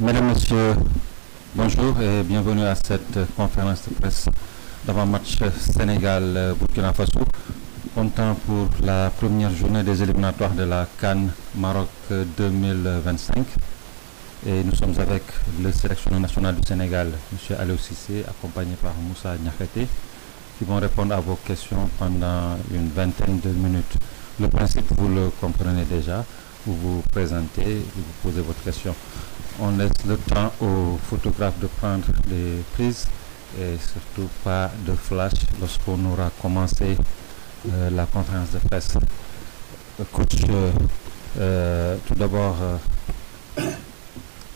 Mesdames, Messieurs, bonjour et bienvenue à cette conférence de presse d'avant-match Sénégal-Burkina Faso. Comptant pour la première journée des éliminatoires de la CAN Maroc 2025. Et nous sommes avec le sélectionneur national du Sénégal, M. Aliou Cissé, accompagné par Moussa Niakhaté, qui vont répondre à vos questions pendant une vingtaine de minutes. Le principe, vous le comprenez déjà. Vous vous présentez et vous posez votre question. On laisse le temps aux photographes de prendre les prises et surtout pas de flash lorsqu'on aura commencé la conférence de presse. Coach, tout d'abord,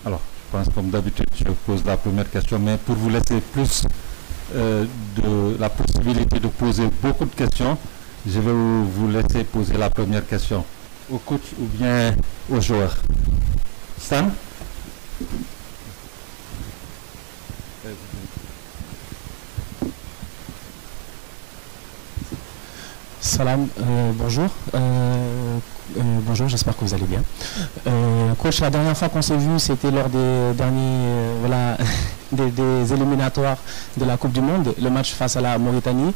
alors je pense comme d'habitude je pose la première question, mais pour vous laisser plus de la possibilité de poser beaucoup de questions, je vais vous laisser poser la première question au coach ou bien aux joueurs. Stan? Salam, bonjour. Bonjour, j'espère que vous allez bien. Coach, la dernière fois qu'on s'est vu, c'était lors des derniers des éliminatoires de la Coupe du Monde, le match face à la Mauritanie.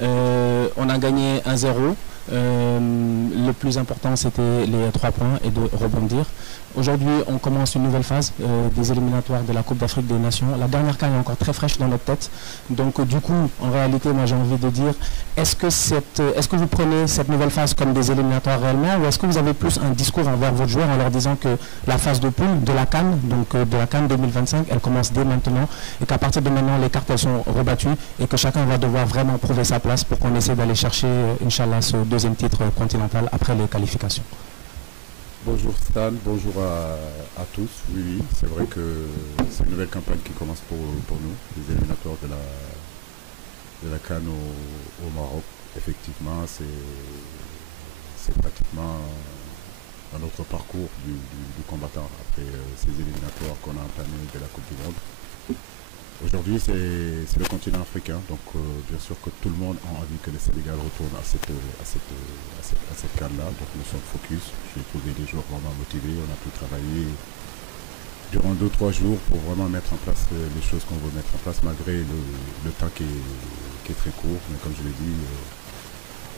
On a gagné 1-0. Le plus important, c'était les 3 points et de rebondir. Aujourd'hui, on commence une nouvelle phase des éliminatoires de la Coupe d'Afrique des Nations. La dernière CAN est encore très fraîche dans notre tête. Donc, du coup, en réalité, moi, j'ai envie de dire, est-ce que vous prenez cette nouvelle phase comme des éliminatoires réellement, ou est-ce que vous avez plus un discours envers vos joueurs en leur disant que la phase de poule de la CAN, donc de la CAN 2025, elle commence dès maintenant, et qu'à partir de maintenant, les cartes elles sont rebattues et que chacun va devoir vraiment prouver sa place pour qu'on essaie d'aller chercher, Inch'Allah, ce deuxième titre continental après les qualifications. Bonjour Stan, bonjour à tous. Oui, c'est vrai que c'est une nouvelle campagne qui commence pour nous, les éliminatoires de la CAN au Maroc. Effectivement, c'est pratiquement un autre parcours du combattant après ces éliminatoires qu'on a entamés de la Coupe du Monde. Aujourd'hui, c'est le continent africain, donc bien sûr que tout le monde a envie que le Sénégal retourne à cette CAN-là, donc nous sommes focus. J'ai trouvé des joueurs vraiment motivés, on a pu travailler durant 2-3 jours pour vraiment mettre en place les choses qu'on veut mettre en place, malgré le temps qui est très court, mais comme je l'ai dit,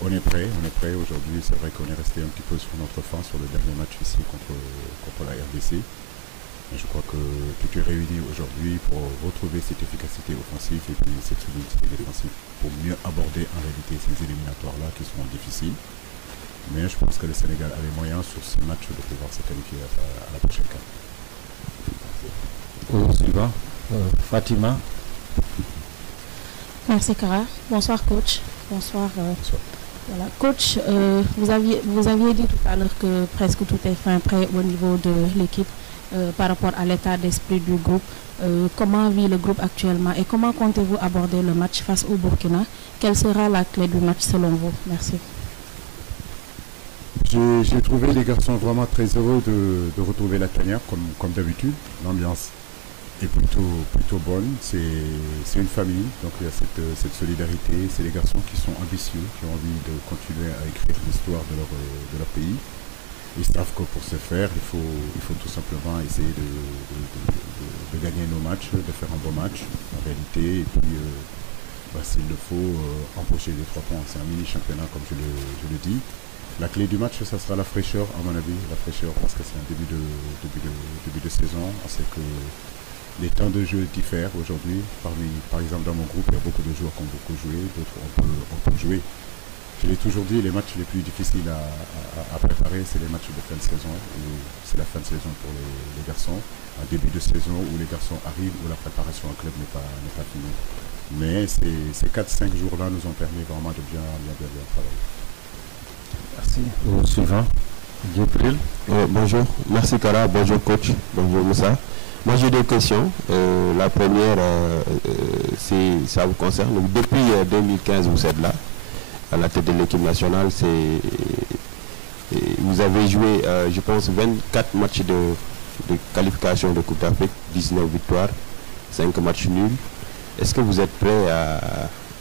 on est prêt aujourd'hui. C'est vrai qu'on est resté un petit peu sur notre faim sur le dernier match ici contre la RDC. Mais je crois que tout est réuni aujourd'hui pour retrouver cette efficacité offensive et puis cette solidité défensive pour mieux aborder en réalité ces éliminatoires-là qui seront difficiles. Mais je pense que le Sénégal a les moyens sur ces matchs de pouvoir se qualifier à la prochaine CAN. Au suivant, Fatima. Merci Kara. Bonsoir coach. Bonsoir. Voilà. Coach, vous aviez dit tout à l'heure que presque tout est fin prêt au niveau de l'équipe. Par rapport à l'état d'esprit du groupe, comment vit le groupe actuellement et comment comptez-vous aborder le match face au Burkina? Quelle sera la clé du match selon vous? Merci. J'ai trouvé les garçons vraiment très heureux de retrouver la tanière comme d'habitude. L'ambiance est plutôt bonne. C'est une famille, donc il y a cette solidarité. C'est des garçons qui sont ambitieux, qui ont envie de continuer à écrire l'histoire de leur pays. Ils savent que pour ce faire, il faut tout simplement essayer de gagner nos matchs, de faire un bon match en réalité, et puis s'il le faut, empocher les 3 points. C'est un mini-championnat comme je le dis. La clé du match, ça sera la fraîcheur, à mon avis, la fraîcheur, parce que c'est un début de saison. On sait que Les temps de jeu diffèrent aujourd'hui. Par exemple, dans mon groupe, il y a beaucoup de joueurs qui ont beaucoup joué, d'autres ont peu joué. Je l'ai toujours dit, les matchs les plus difficiles à préparer, c'est les matchs de fin de saison. C'est la fin de saison pour les garçons. Un début de saison où les garçons arrivent, où la préparation en club n'est pas finie. Mais ces 4-5 jours-là nous ont permis vraiment de bien travailler. Merci. Au suivant, Djibril. Bonjour, merci Kara, bonjour coach, bonjour Moussa. Moi j'ai 2 questions. La première, ça vous concerne. Depuis 2015, vous êtes là, à la tête de l'équipe nationale. Vous avez joué, je pense, 24 matchs de qualification de Coupe d'Afrique, 19 victoires, 5 matchs nuls. Est-ce que vous êtes prêt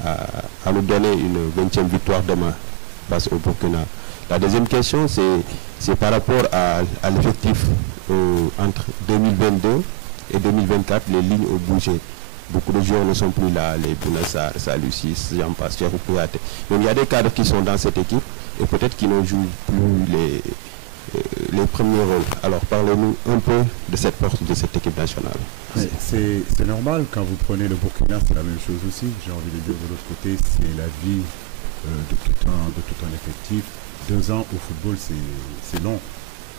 à nous donner une 20e victoire demain face au Burkina? La deuxième question, c'est par rapport à l'effectif entre 2022 et 2024, les lignes ont bougé. Beaucoup de joueurs ne sont plus là, les Bounassar, Salucis, j'en passe, Cheikh Kouyaté. Donc il y a des cadres qui sont dans cette équipe et peut-être qui ne jouent plus les premiers rôles. Alors parlez-nous un peu de cette force de cette équipe nationale. C'est normal, quand vous prenez le Burkina, c'est la même chose aussi. J'ai envie de dire de l'autre côté, c'est la vie de tout un effectif. 2 ans au football, c'est long.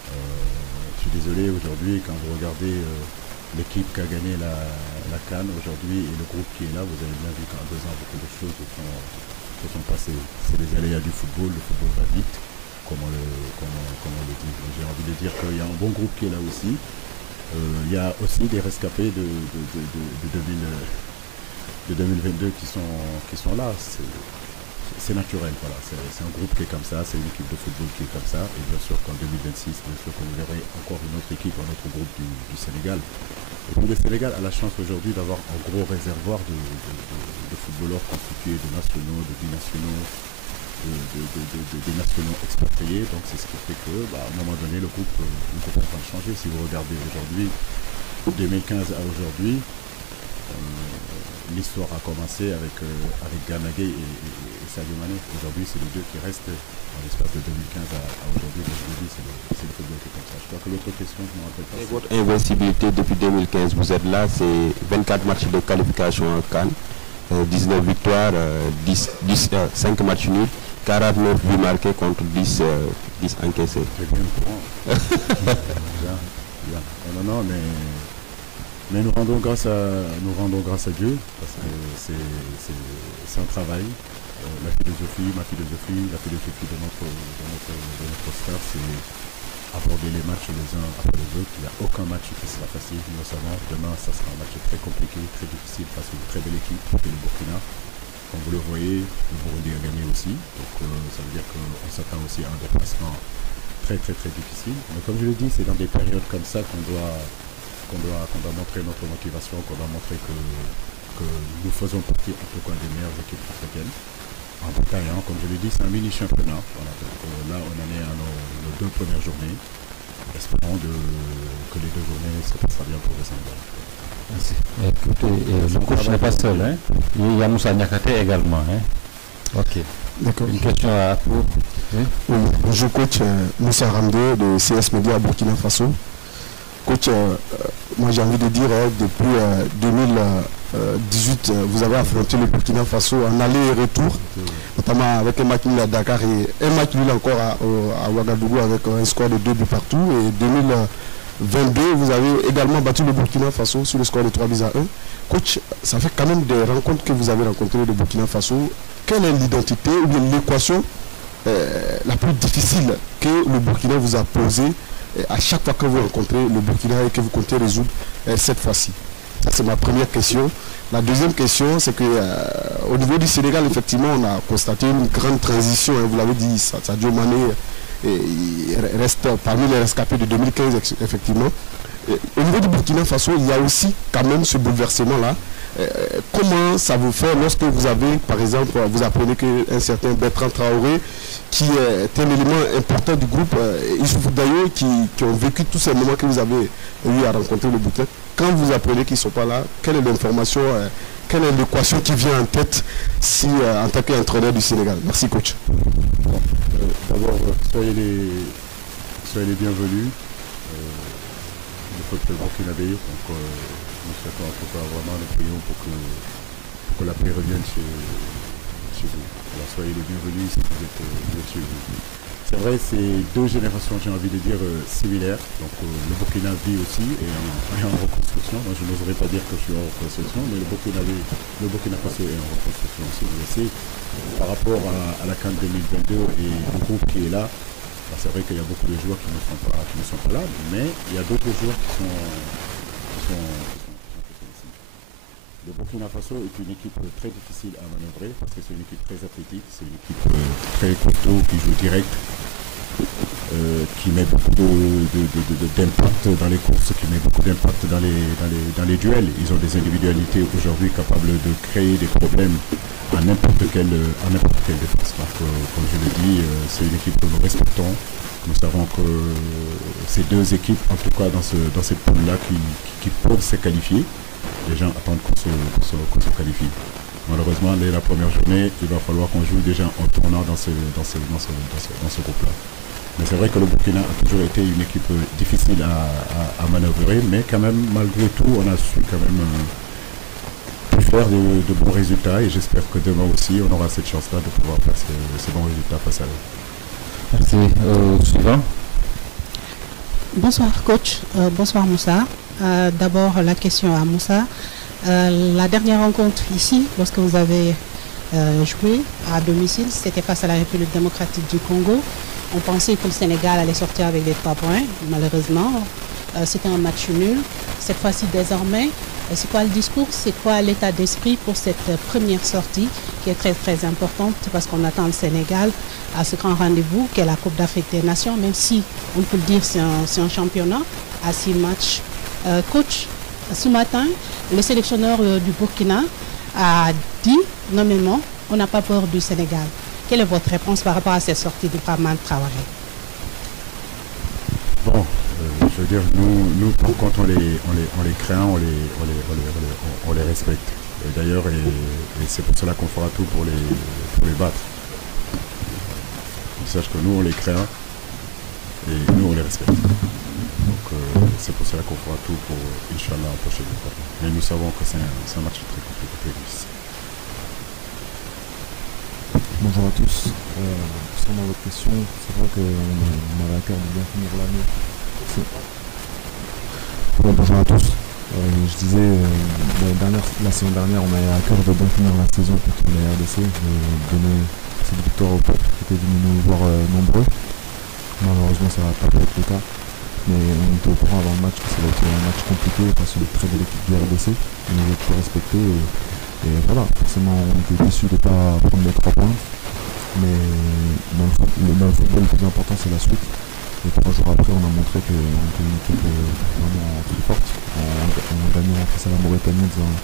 Je suis désolé aujourd'hui, quand vous regardez l'équipe qui a gagné la CAN aujourd'hui et le groupe qui est là, vous avez bien vu qu'en 2 ans, beaucoup de choses se sont passées. C'est les aléas du football, le football va vite, comme on le dit. J'ai envie de dire qu'il y a un bon groupe qui est là aussi. Il y a aussi des rescapés de 2022 qui sont là. C'est naturel, voilà. C'est un groupe qui est comme ça, c'est une équipe de football qui est comme ça. Et bien sûr qu'en 2026, bien sûr que vous verrez encore une autre équipe, un autre groupe du Sénégal. Et puis le Sénégal a la chance aujourd'hui d'avoir un gros réservoir de footballeurs constitués de nationaux, de binationaux, des nationaux expatriés. Donc c'est ce qui fait que, à un moment donné, le groupe est en train de changer. Si vous regardez aujourd'hui, 2015 à aujourd'hui, l'histoire a commencé avec Gana Gueye et Sadio Mané. Aujourd'hui, c'est les deux qui restent dans l'espace de 2015 à aujourd'hui. Donc, je vous dis, c'est le football qui est comme ça. Je crois que l'autre question, je ne me rappelle pas. Et votre invincibilité depuis 2015, vous êtes là, c'est 24 matchs de qualification en CAN, 19 victoires, 5 matchs nuls, 49 buts marqués contre 10 encaissés. Très bien au courant. bien. Non, mais nous rendons grâce à Dieu, parce que c'est un travail. Ma philosophie de notre staff, c'est aborder les matchs les uns après les autres. Il n'y a aucun match qui sera facile, nous le savons. Demain, ça sera un match très compliqué, très difficile face à une très belle équipe, qui est le Burkina. Comme vous le voyez, le Burundi a gagné aussi. Donc ça veut dire qu'on s'attend aussi à un déplacement très très très difficile. Mais comme je l'ai dit, c'est dans des périodes comme ça qu'on doit montrer notre motivation, qu'on doit montrer que nous faisons partie en tout cas des meilleures équipes africaines. En bataillant, comme je l'ai dit, c'est un mini championnat. Voilà, donc, là, on en est à nos 2 premières journées. Espérons que les 2 journées se passera bien pour les Sénégal. Merci. Écoutez, le coach n'est pas seul. Hein? Il y a Moussa Niakate également. Hein? Ok. D'accord. Une question à vous. Oui, bonjour coach, Moussa Ramdé de CS Media à Burkina Faso. Coach, moi j'ai envie de dire, depuis 2018, vous avez affronté le Burkina Faso en aller et retour, notamment avec un match nul à Dakar et un match nul encore à Ouagadougou avec un score de 2 buts partout. Et 2022, vous avez également battu le Burkina Faso sur le score de 3 buts à 1. Coach, ça fait quand même des rencontres que vous avez rencontrées le Burkina Faso. Quelle est l'identité ou bien l'équation la plus difficile que le Burkina vous a posée à chaque fois que vous rencontrez le Burkina et que vous comptez résoudre cette fois-ci? Ça, c'est ma première question. La deuxième question, c'est que au niveau du Sénégal, effectivement, on a constaté une grande transition. Hein, vous l'avez dit, Sadio Mané il reste parmi les rescapés de 2015, effectivement. Au niveau du Burkina Faso, il y a aussi quand même ce bouleversement-là. Comment ça vous fait lorsque vous avez, par exemple, vous apprenez qu'un certain Bertrand Traoré, qui est un élément important du groupe, Issoufou Dayo, qui ont vécu tous ces moments que vous avez eu à rencontrer le Burkina, quand vous apprenez qu'ils ne sont pas là, quelle est l'information, quelle est l'équation qui vient en tête si, en tant qu'entraîneur du Sénégal? Merci coach. Bon, d'abord, soyez les bienvenus. Le peuple burkinabé, donc Nous souhaitons en tout cas vraiment, nous prions pour que la paix revienne chez vous. Alors soyez les bienvenus si vous êtes chez vous. C'est vrai, c'est deux générations, j'ai envie de dire, similaires. Donc le Burkina vit aussi et en reconstruction. Moi, je n'oserais pas dire que je suis en reconstruction, mais le Burkina Faso est en reconstruction aussi. Vous le savez, par rapport à la CAN 2022 et au groupe qui est là, bah, c'est vrai qu'il y a beaucoup de joueurs qui ne sont pas là, mais il y a d'autres joueurs qui sont ici. Le Burkina Faso est une équipe très difficile à manœuvrer parce que c'est une équipe très athlétique, c'est une équipe très costaud qui joue direct, qui met beaucoup d'impact dans les courses, qui met beaucoup d'impact dans les duels. Ils ont des individualités aujourd'hui capables de créer des problèmes à n'importe quelle défense. Donc, comme je le dis, c'est une équipe que nous respectons. Nous savons que ces deux équipes, en tout cas dans cette poule-là, qui peuvent se qualifier. Les gens attendent qu'on se qualifie. Malheureusement, dès la première journée, il va falloir qu'on joue déjà en tournant dans ce groupe-là. Mais c'est vrai que le Burkina a toujours été une équipe difficile à manœuvrer, mais quand même, malgré tout, on a su quand même faire de bons résultats et j'espère que demain aussi, on aura cette chance-là de pouvoir faire ces bons résultats face à eux. Merci. Suivant. Bonsoir coach, bonsoir Moussa. D'abord la question à Moussa. La dernière rencontre ici, lorsque vous avez joué à domicile, c'était face à la République démocratique du Congo. On pensait que le Sénégal allait sortir avec les 3 points. Malheureusement, c'était un match nul. Cette fois-ci désormais, c'est quoi le discours? C'est quoi l'état d'esprit pour cette première sortie qui est très très importante parce qu'on attend le Sénégal à ce grand rendez-vous qu'est la Coupe d'Afrique des Nations, même si on peut le dire c'est un championnat à 6 matchs. Coach, ce matin, le sélectionneur du Burkina a dit nommément on n'a pas peur du Sénégal. Quelle est votre réponse par rapport à cette sortie de Brahman Traoré? Bon, je veux dire, nous par contre, on les craint, on les respecte. Et d'ailleurs, et c'est pour cela qu'on fera tout pour les battre. Ils sachent que nous, on les craint et nous, on les respecte. Donc, c'est pour cela qu'on fera tout pour, Inch'Allah, approcher les battre. Mais nous savons que c'est un match très compliqué, très difficile. Bonjour à tous. Concernant votre question, c'est vrai qu'on avait à cœur de bien finir l'année. Bonjour à tous. Je disais, la saison dernière, on avait à cœur de bien finir la saison contre la RDC, de donner cette victoire au peuple qui était venu nous voir nombreux. Malheureusement, ça n'a pas pu être le cas. Mais on était au courant avant le match que ça va être un match compliqué face à une très belle équipe du RDC. On nous a tout respecté. Et voilà, forcément, on était déçus de ne pas prendre les 3 points. Mais dans le football, le plus important, c'est la suite. Et 3 jours après, on a montré qu'on était une équipe vraiment très forte. En gagnant face à la Mauritanie dans un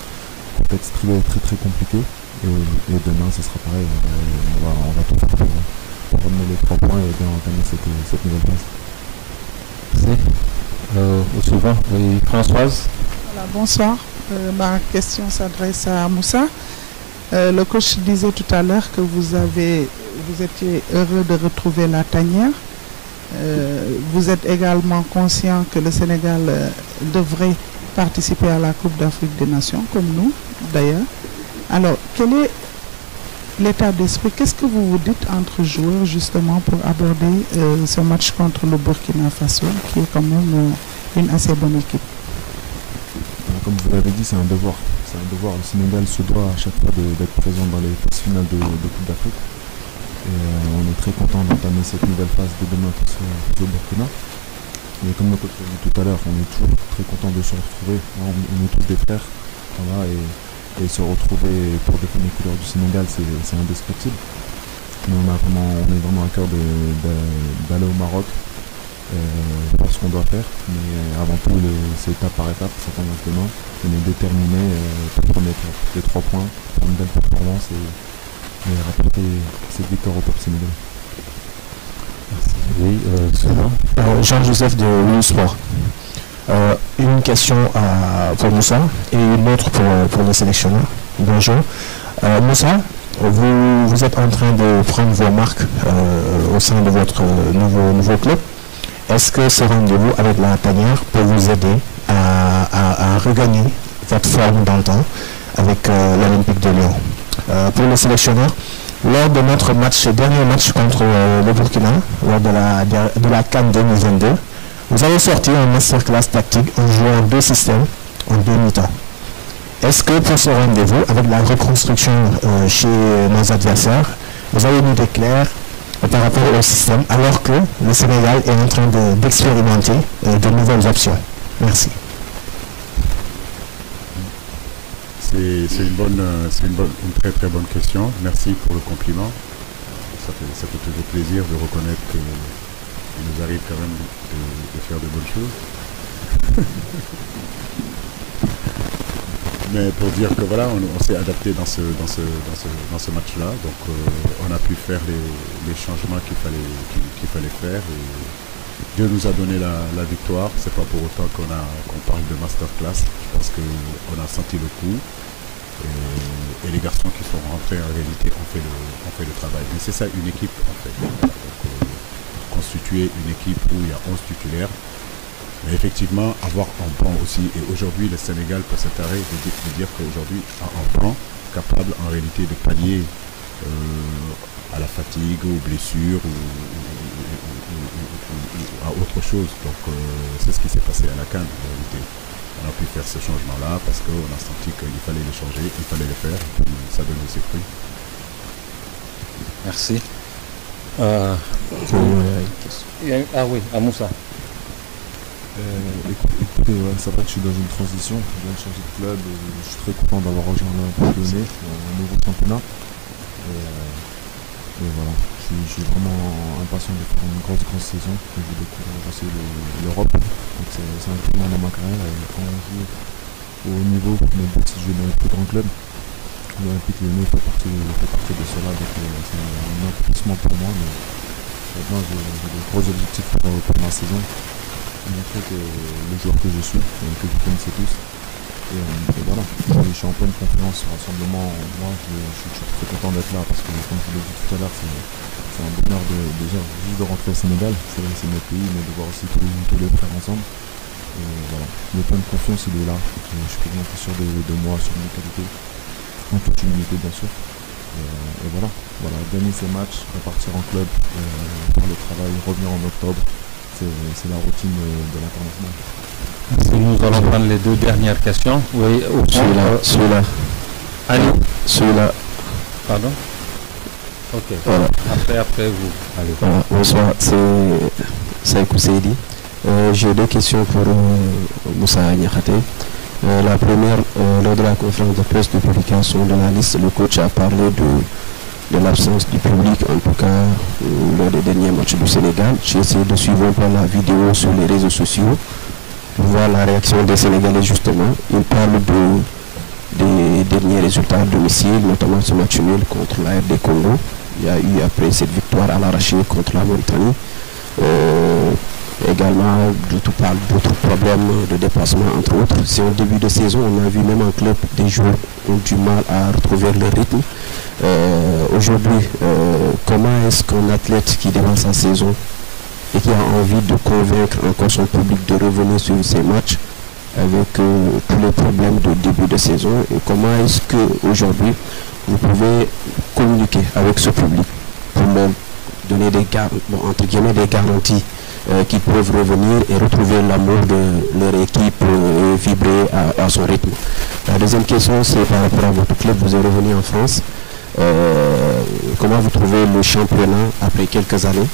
contexte très très compliqué. Et demain, ce sera pareil. On va tout faire pour ramener les 3 points et bien gagner cette nouvelle place. Merci. Au suivant, oui, Françoise. Voilà, bonsoir. Ma question s'adresse à Moussa. Le coach disait tout à l'heure que vous étiez heureux de retrouver la tanière. Vous êtes également conscient que le Sénégal devrait participer à la Coupe d'Afrique des Nations, comme nous d'ailleurs. Alors, quel est l'état d'esprit? Qu'est-ce que vous vous dites entre joueurs justement pour aborder ce match contre le Burkina Faso, qui est quand même une assez bonne équipe? Comme vous l'avez dit, c'est un devoir. C'est un devoir. Le Sénégal se doit à chaque fois d'être présent dans les phases finales de Coupe d'Afrique. Et on est très content d'entamer cette nouvelle phase de demain face au Burkina. Et comme le coach l'a dit tout à l'heure, on est toujours très content de se retrouver. On est tous des frères. Voilà, et se retrouver pour défendre les couleurs du Sénégal, c'est indescriptible. Mais on est vraiment à cœur d'aller au Maroc. Faire ce qu'on doit faire, mais avant tout c'est étape par étape, ça commence demain. On est déterminé pour prendre les 3 points, pour une belle performance et rapporter cette victoire au peuple sénégalais. Oui, Jean-Joseph de Wii Sport. Une question pour Moussa et une autre pour le sélectionneur. Bonjour. Moussa, vous êtes en train de prendre vos marques au sein de votre nouveau club. Est-ce que ce rendez-vous avec la tanière peut vous aider à regagner votre forme dans le temps avec l'Olympique de Lyon. Pour le sélectionneur, lors de notre dernier match contre le Burkina, lors de la CAN 2022, vous avez sorti un masterclass tactique en jouant 2 systèmes en 2 mi-temps. Est-ce que pour ce rendez-vous, avec la reconstruction chez nos adversaires, vous avez une idée claire par rapport au système, alors que le Sénégal est en train d'expérimenter de nouvelles options? Merci. C'est une très très bonne question. Merci pour le compliment. Ça fait toujours plaisir de reconnaître qu'il nous arrive quand même de faire de bonnes choses. Mais pour dire que voilà, on s'est adapté dans ce match-là, donc on a pu faire les changements qu'il fallait faire. Et Dieu nous a donné la victoire. C'est pas pour autant qu'on parle de masterclass. Je pense qu'on a senti le coup. Et les garçons qui sont rentrés en réalité ont fait le travail. Mais c'est ça une équipe en fait. Donc, constituer une équipe où il y a 11 titulaires. Mais effectivement, avoir un banc aussi. Et aujourd'hui, le Sénégal, pour cet arrêt, de dire qu'aujourd'hui, a un banc capable en réalité de pallier à la fatigue, aux blessures ou à autre chose. Donc, c'est ce qui s'est passé à la CAN en réalité. On a pu faire ce changement-là parce qu'on a senti qu'il fallait le changer, il fallait le faire, et puis ça donnait ses fruits. Merci. Ah oui, à Moussa. Écoutez, c'est vrai que je suis dans une transition, je viens de changer de club, je suis très content d'avoir rejoint l'Olympique Lyonnais, un nouveau championnat. Et voilà, je suis vraiment impatient de faire une grosse saison, je vais découvrir aussi l'Europe. Donc c'est un tournant dans ma carrière, et quand on joue au haut niveau, mon but c'est de jouer dans les plus grands clubs. L'Olympique Lyonnais fait partie de cela, donc c'est un accomplissement pour moi, mais maintenant j'ai de gros objectifs pour ma saison. Montrer que le joueur que je suis, que vous connaissez tous. Et voilà, je suis en pleine confiance au rassemblement. Moi, je suis très content d'être là parce que, comme je l'ai dit tout à l'heure, c'est un bonheur déjà juste de rentrer au Sénégal. C'est vrai que c'est notre pays, mais de voir aussi tous les frères ensemble. Et voilà, le plein de confiance, il est là. Je suis quasiment plus sûr de moi, sur mes qualités, en toute humilité bien sûr. Et voilà, gagner ces matchs, repartir en club, faire le travail, revenir en octobre. C'est la routine de l'international. Merci. Nous allons prendre les 2 dernières questions. Oui, Celui-là. Allez. Celui-là. Pardon? Ok. Voilà. Après vous. Allez. Voilà. Bonsoir, c'est Saïkou Seydi. J'ai 2 questions pour Moussa Niakhaté. La première, lors de la conférence de presse de publication de la liste, le coach a parlé de l'absence du public, en tout cas lors des derniers matchs du Sénégal. J'ai essayé de suivre un peu la vidéo sur les réseaux sociaux pour voir la réaction des Sénégalais justement. Ils parlent des derniers résultats à domicile, notamment ce match nul contre la RD Congo. Il y a eu après cette victoire à l'arraché contre la Mauritanie. Également, d'autres problèmes de déplacement, entre autres. C'est en début de saison, on a vu même en club des joueurs ont du mal à retrouver le rythme. Aujourd'hui, comment est-ce qu'un athlète qui démarre sa saison et qui a envie de convaincre encore son public de revenir sur ces matchs avec tous les problèmes de début de saison, et comment est-ce qu'aujourd'hui vous pouvez communiquer avec ce public pour leur donner entre guillemets des garanties qu'ils peuvent revenir et retrouver l'amour de leur équipe et vibrer à son rythme. La deuxième question, c'est par rapport à votre club. Vous êtes revenu en France. Comment vous trouvez le championnat après quelques années?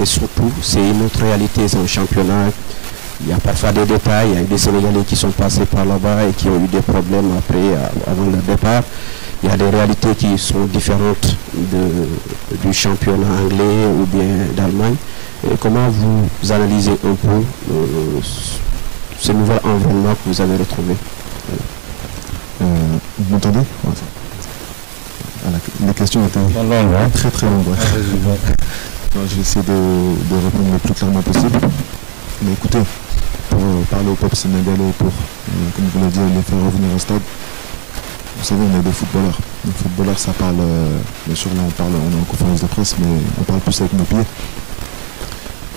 Et surtout, c'est une autre réalité, c'est un championnat. Il y a parfois des détails, il y a eu des Sénégalais qui sont passés par là-bas et qui ont eu des problèmes avant leur départ. Il y a des réalités qui sont différentes du championnat anglais ou bien d'Allemagne. Et comment vous analysez un peu ce nouvel environnement que vous avez retrouvé? Vous m'entendez? Les questions étaient très très longues. Je vais essayer de répondre le plus clairement possible. Mais écoutez, pour parler au peuple sénégalais, pour, comme vous l'avez dit, les faire revenir au stade, vous savez, on est des footballeurs. Les footballeurs, ça parle, bien sûr, là on est en conférence de presse, mais on parle plus avec nos pieds.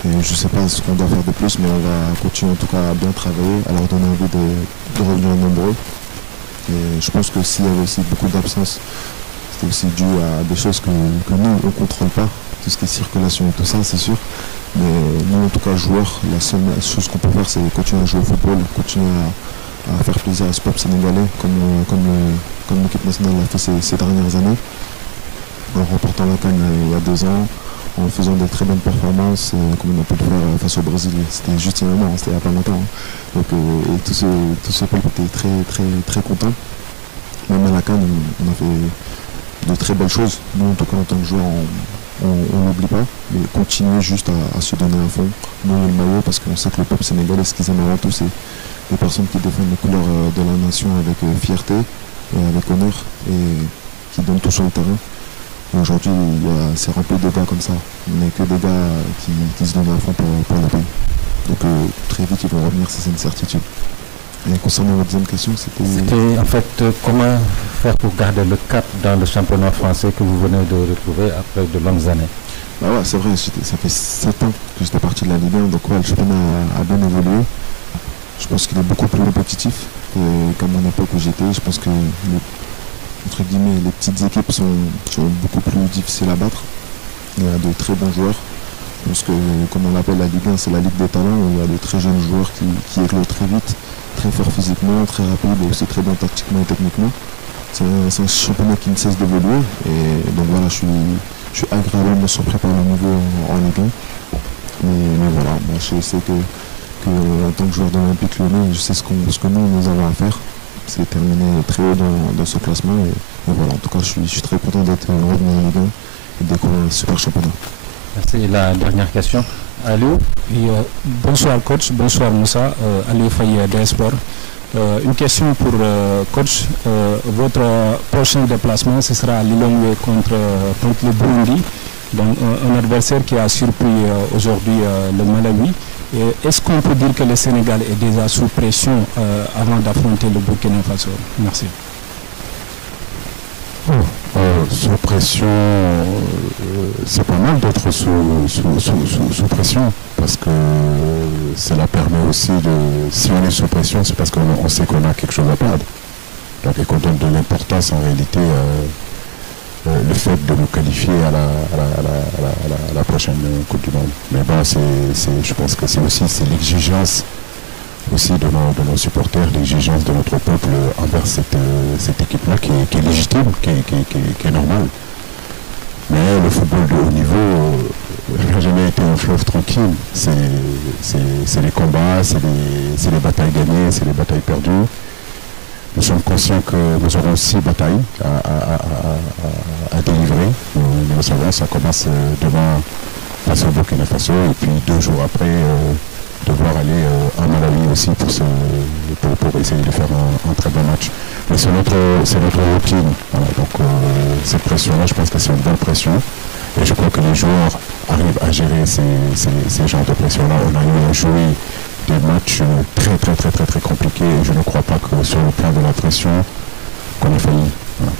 Et je ne sais pas ce qu'on doit faire de plus, mais on va continuer en tout cas à bien travailler, à leur donner envie de revenir nombreux. Et je pense que s'il y avait aussi beaucoup d'absence, c'était aussi dû à des choses que nous, on ne contrôle pas. Tout ce qui est circulation et tout ça, c'est sûr. Mais nous, en tout cas, joueurs, la seule chose qu'on peut faire, c'est continuer à jouer au football, continuer à faire plaisir à ce peuple sénégalais, comme l'équipe nationale l'a fait ces dernières années, en remportant la CAN il y a 2 ans, en faisant des très bonnes performances, comme on a pu le faire face au Brésil. C'était juste il y a un moment, c'était il n'y a pas longtemps. Donc, et tout ce peuple était très, très, très content. Même à la CAN, on a fait de très belles choses. Nous, en tout cas, en tant que joueurs, on n'oublie pas, mais continuer juste à se donner à fond, nous le maillot, parce qu'on sait que le peuple sénégalais, ce qu'ils aiment avant tout, c'est des personnes qui défendent les couleurs de la nation avec fierté et avec honneur et qui donnent tout sur le terrain. Et aujourd'hui, c'est rempli de gars comme ça. On n'est que des gars qui se donnent à fond pour le pays. Donc très vite, ils vont revenir, c'est une certitude. Et concernant la deuxième question, c'était en fait comment faire pour garder le cap dans le championnat français que vous venez de retrouver après de longues années. Bah ouais, c'est vrai, ça fait 7 ans que j'étais parti de la Ligue 1, donc ouais, le championnat a bien évolué. Je pense qu'il est beaucoup plus compétitif qu'à mon époque où j'étais. Je pense que entre guillemets, les petites équipes sont beaucoup plus difficiles à battre. Il y a de très bons joueurs. Je pense que, comme on l'appelle la Ligue 1, c'est la Ligue des talents, où il y a de très jeunes joueurs qui éclosent très vite, très forts physiquement, très rapides et aussi très bons tactiquement et techniquement. C'est un championnat qui ne cesse d'évoluer. Et donc voilà, je suis agréablement surpris par le niveau en Ligue 1. Mais voilà, moi je sais que en tant que joueur de l'Olympique Lyonnais, je sais ce que nous avons à faire. C'est terminer très haut dans ce classement. Et voilà, en tout cas, je suis très content d'être revenu en Ligue 1 et de découvrir un super championnat. Merci. La dernière question. Aliou. Oui, bonsoir coach, bonsoir Moussa, Aliou Faye d'Esport. Une question pour coach. Votre prochain déplacement, ce sera à Lilongwe contre le Burundi, donc un adversaire qui a surpris aujourd'hui le Malawi. Est-ce qu'on peut dire que le Sénégal est déjà sous pression avant d'affronter le Burkina Faso? Merci. Sous pression, c'est pas mal d'être sous pression, parce que cela permet aussi si on est sous pression, c'est parce qu'on sait qu'on a quelque chose à perdre. Donc et qu'on donne de l'importance en réalité le fait de nous qualifier à la prochaine Coupe du Monde. Mais bon, je pense que c'est l'exigence aussi de nos supporters, l'exigence de notre peuple envers cette équipe-là qui est légitime, qui est normale. Mais le football de haut niveau n'a jamais été un fleuve tranquille. C'est les combats, c'est les batailles gagnées, c'est les batailles perdues. Nous sommes conscients que nous aurons 6 batailles à délivrer. Nous le savons, ça commence demain face au Burkina Faso et puis 2 jours après devoir aller à Malawi aussi pour essayer de faire un très bon match. Mais c'est notre routine. Voilà, donc cette pression-là, je pense que c'est une bonne pression. Et je crois que les joueurs arrivent à gérer ces genres de pression-là. On a eu à jouer des matchs très compliqués. Et je ne crois pas que sur le plan de la pression, qu'on ait failli. Voilà.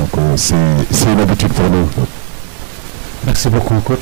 Donc c'est une habitude pour nous. Merci beaucoup, coach.